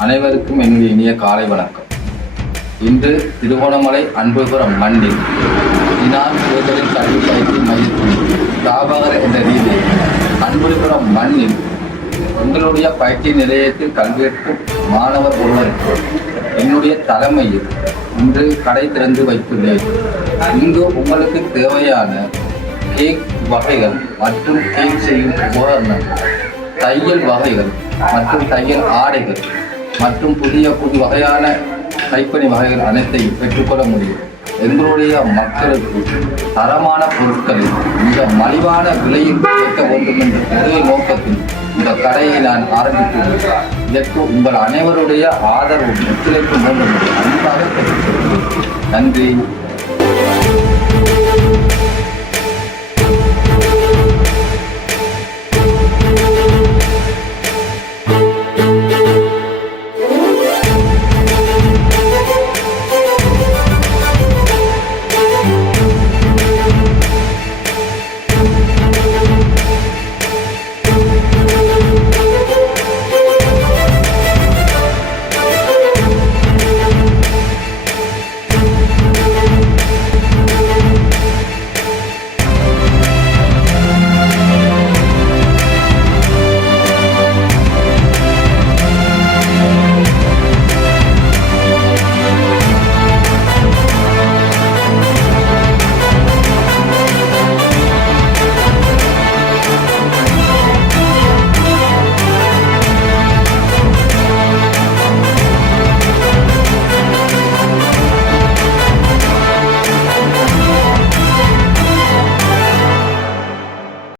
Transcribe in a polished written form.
அனைவருக்கும் என்னுடைய இனிய காலை வணக்கம். இன்று திருகோணமலை அன்புபுரம் மண்ணில் இனான் தேர்தலின் கல்வி பயிற்சி மையத்தில் ஸ்தாபகர் என்ற ரீதியில் அன்புபுரம் மண்ணில் எங்களுடைய பயிற்சி நிலையத்தில் கல்வியேற்கும் மாணவர் ஒருவருக்கு என்னுடைய தலைமையில் இன்று கடை திறந்து வைத்துள்ளேன். இங்கு உங்களுக்கு தேவையான கேக் வகைகள் மற்றும் கேக் செய்யும் உபகரணங்கள், தையல் வகைகள் மற்றும் தையல் ஆடைகள் மற்றும் புதிய வகையான கைப்பணி வகைகள் அனைத்தையும் பெற்றுக்கொள்ள முடியும். எங்களுடைய மக்களுக்கு தரமான பொருட்களை மிக மலிவான விலையில் கிடைக்க வேண்டும் என்ற ஒரே நோக்கத்தில் இந்த கடையை நான் ஆரம்பித்துள்ளேன். இதற்கு உங்கள் அனைவருடைய ஆதரவும் ஒத்துழைப்பு வேண்டும் என்று அன்பாக கேட்டுக்கொள்கிறேன். நன்றி.